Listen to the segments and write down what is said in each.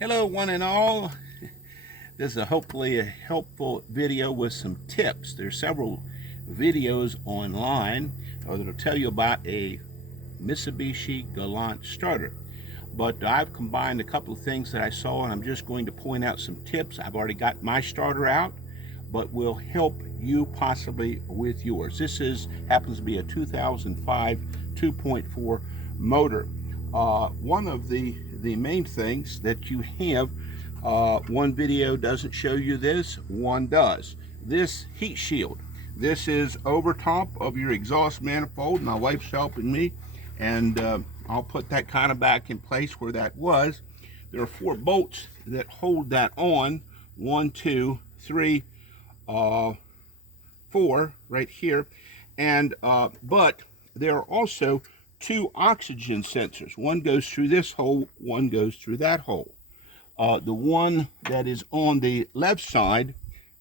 Hello one and all. This is hopefully a helpful video with some tips. There's several videos online that'll tell you about a Mitsubishi Galant starter. But I've combined a couple of things that I saw, and I'm just going to point out some tips. I've already got my starter out, but will help you possibly with yours. This happens to be a 2005 2.4 motor. One of the main things that you have, one video doesn't show you this, one does. This heat shield. This is over top of your exhaust manifold. My wife's helping me, and I'll put that kind of back in place where that was. There are 4 bolts that hold that on. 1, 2, 3, 4 right here, and but there are also 2 oxygen sensors. One goes through this hole, one goes through that hole. The one that is on the left side,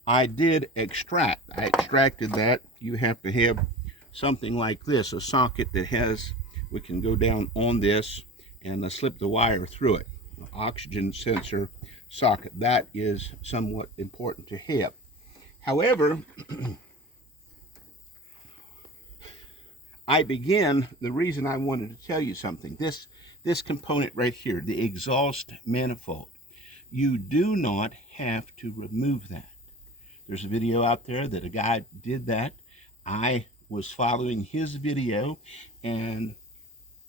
I did extract. I extracted that. You have to have something like this, a socket that has, we can go down on this and slip the wire through it. An oxygen sensor socket. That is somewhat important to have. However, the reason I wanted to tell you something, this component right here, the exhaust manifold, you do not have to remove that. There's a video out there that a guy did that. I was following his video, and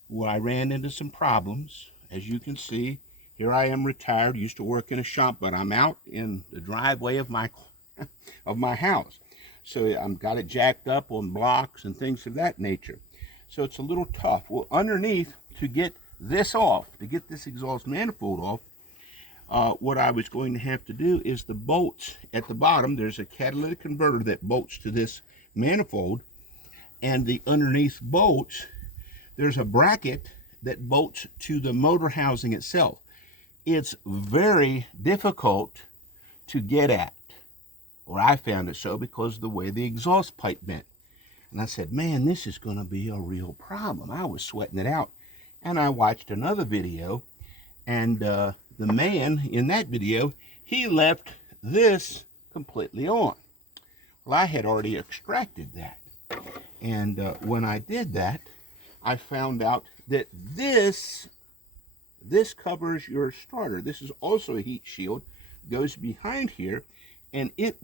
where I ran into some problems. As you can see, here I am retired, used to work in a shop, but I'm out in the driveway of my house. So I've got it jacked up on blocks and things of that nature. So it's a little tough. Well, underneath, to get this off, to get this exhaust manifold off, what I was going to have to do is the bolts at the bottom, there's a catalytic converter that bolts to this manifold, and the underneath bolts, there's a bracket that bolts to the motor housing itself. It's very difficult to get at, or I found it so, because of the way the exhaust pipe bent. And I said, man, this is going to be a real problem. I was sweating it out. And I watched another video, and the man in that video, he left this completely on. Well, I had already extracted that. And when I did that, I found out that this covers your starter. This is also a heat shield, goes behind here, and it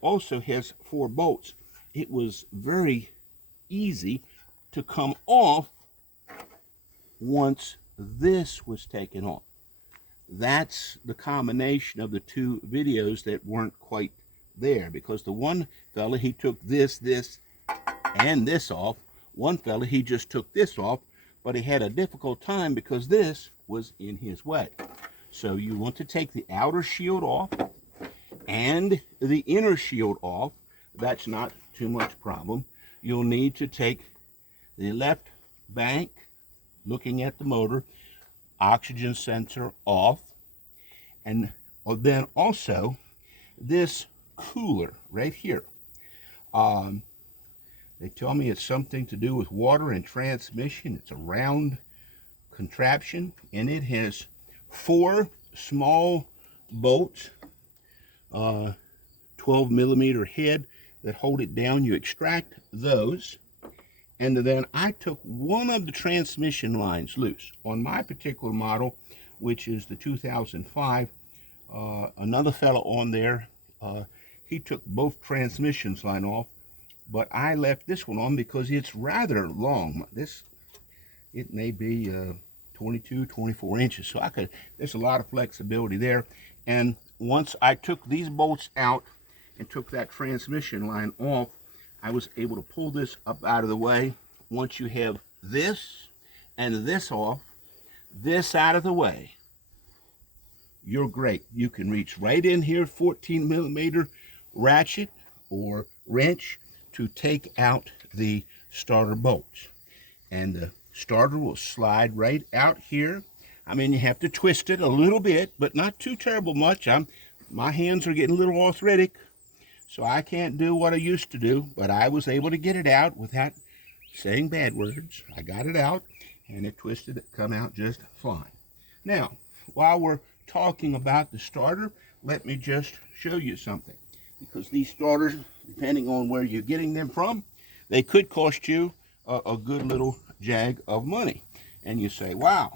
also has 4 bolts. It was very easy to come off once this was taken off. That's the combination of the 2 videos that weren't quite there, because the one fella, he took this, and this off. One fella, he just took this off, but he had a difficult time because this was in his way. So you want to take the outer shield off and the inner shield off. That's not too much problem. You'll need to take the left bank, looking at the motor, oxygen sensor off, and then also this cooler right here. They tell me it's something to do with water and transmission. It's a round contraption, and it has 4 small bolts, 12mm head that hold it down. You extract those, and then I took one of the transmission lines loose. On my particular model, which is the 2005, another fellow on there, he took both transmissions line off, but I left this one on because it's rather long. It may be 22, 24 inches, so there's a lot of flexibility there. And once I took these bolts out and took that transmission line off, I was able to pull this up out of the way. Once you have this and this off, this out of the way, you're great. You can reach right in here, 14mm ratchet or wrench, to take out the starter bolts. And the starter will slide right out here. I mean, you have to twist it a little bit, but not too terrible much. My hands are getting a little arthritic, so I can't do what I used to do, but I was able to get it out without saying bad words. I got it out, and it twisted, it come out just fine. Now, while we're talking about the starter, let me just show you something. Because these starters, depending on where you're getting them from, they could cost you a good little jag of money. And you say, wow,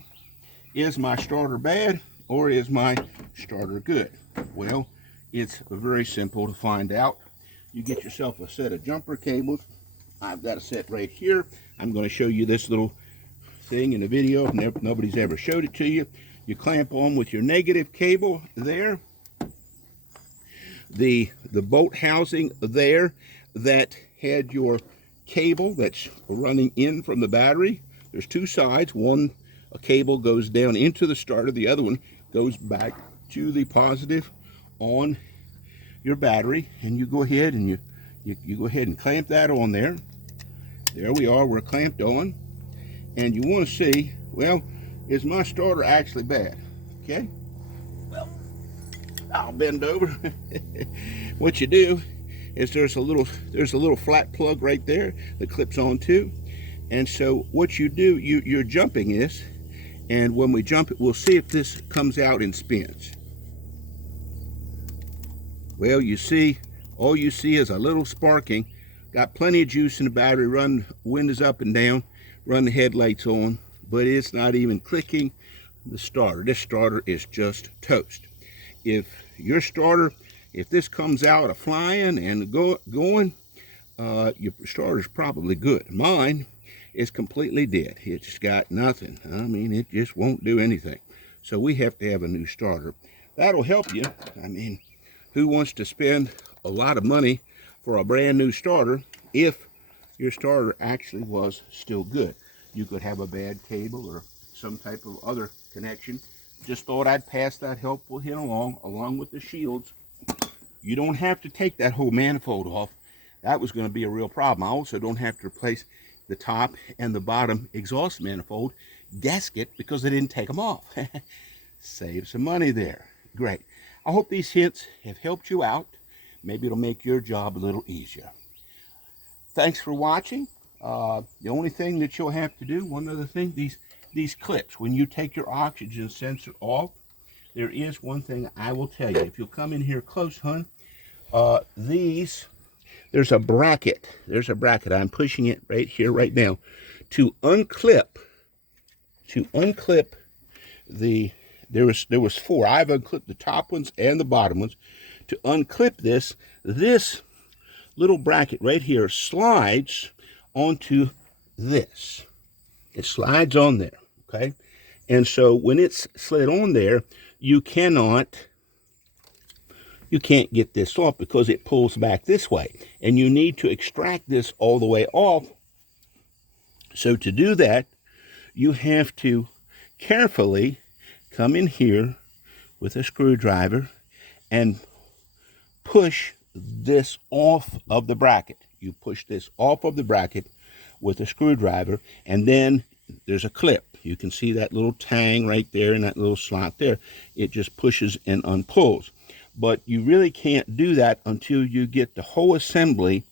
is my starter bad or is my starter good? Well, it's very simple to find out. You get yourself a set of jumper cables. I've got a set right here. I'm going to show you this little thing in the video. Nobody's ever showed it to you. You clamp on with your negative cable there. The bolt housing there that had your cable that's running in from the battery. There's two sides. One, a cable goes down into the starter. The other one goes back to the positive on your battery. And you go ahead and you go ahead and clamp that on there. There we are. We're clamped on. And you want to see, well, is my starter actually bad? Okay. Well, I'll bend over. What you do is there's a little flat plug right there that clips on too. And so what you do, you're jumping this, and when we jump it, we'll see if this comes out and spins. Well, you see, all you see is a little sparking. Got plenty of juice in the battery. Run windows up and down, run the headlights on, but it's not even clicking the starter. This starter is just toast. If your starter, if this comes out a flying and going, your starter's probably good. Mine is completely dead. It's got nothing. I mean, it just won't do anything. So we have to have a new starter. That'll help you. I mean, who wants to spend a lot of money for a brand new starter if your starter actually was still good? You could have a bad cable or some type of other connection. Just thought I'd pass that helpful hint along with the shields. You don't have to take that whole manifold off. That was going to be a real problem. I also don't have to replace the top and the bottom exhaust manifold gasket because I didn't take them off. Save some money there. Great. I hope these hints have helped you out. Maybe it'll make your job a little easier. Thanks for watching. The only thing that you'll have to do, one other thing, these clips, when you take your oxygen sensor off, there is one thing I will tell you. If you'll come in here close, hon, there's a bracket. There's a bracket. I'm pushing it right here, right now. To unclip there was four. I've unclipped the top ones and the bottom ones. To unclip this little bracket right here slides onto this. It slides on there, okay? And so when it's slid on there, you can't get this off because it pulls back this way. And you need to extract this all the way off. So to do that, you have to carefully come in here with a screwdriver and push this off of the bracket. You push this off of the bracket with a screwdriver, and then there's a clip. You can see that little tang right there and that little slot there. It just pushes and unpulls. But you really can't do that until you get the whole assembly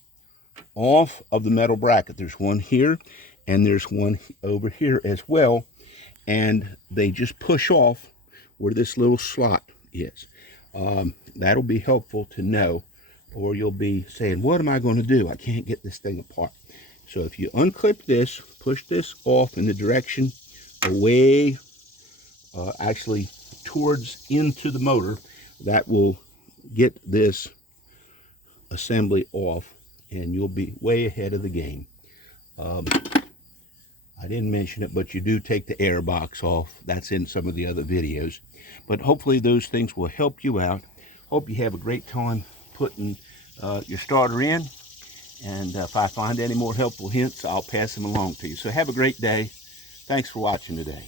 off of the metal bracket. There's one here and there's one over here as well, and they just push off where this little slot is. That'll be helpful to know, or you'll be saying, what am I going to do? I can't get this thing apart. So if you unclip this, push this off in the direction away, actually towards into the motor, that will get this assembly off, and you'll be way ahead of the game. I didn't mention it, but you do take the air box off. That's in some of the other videos. But hopefully those things will help you out. Hope you have a great time putting your starter in. And if I find any more helpful hints, I'll pass them along to you. So have a great day. Thanks for watching today.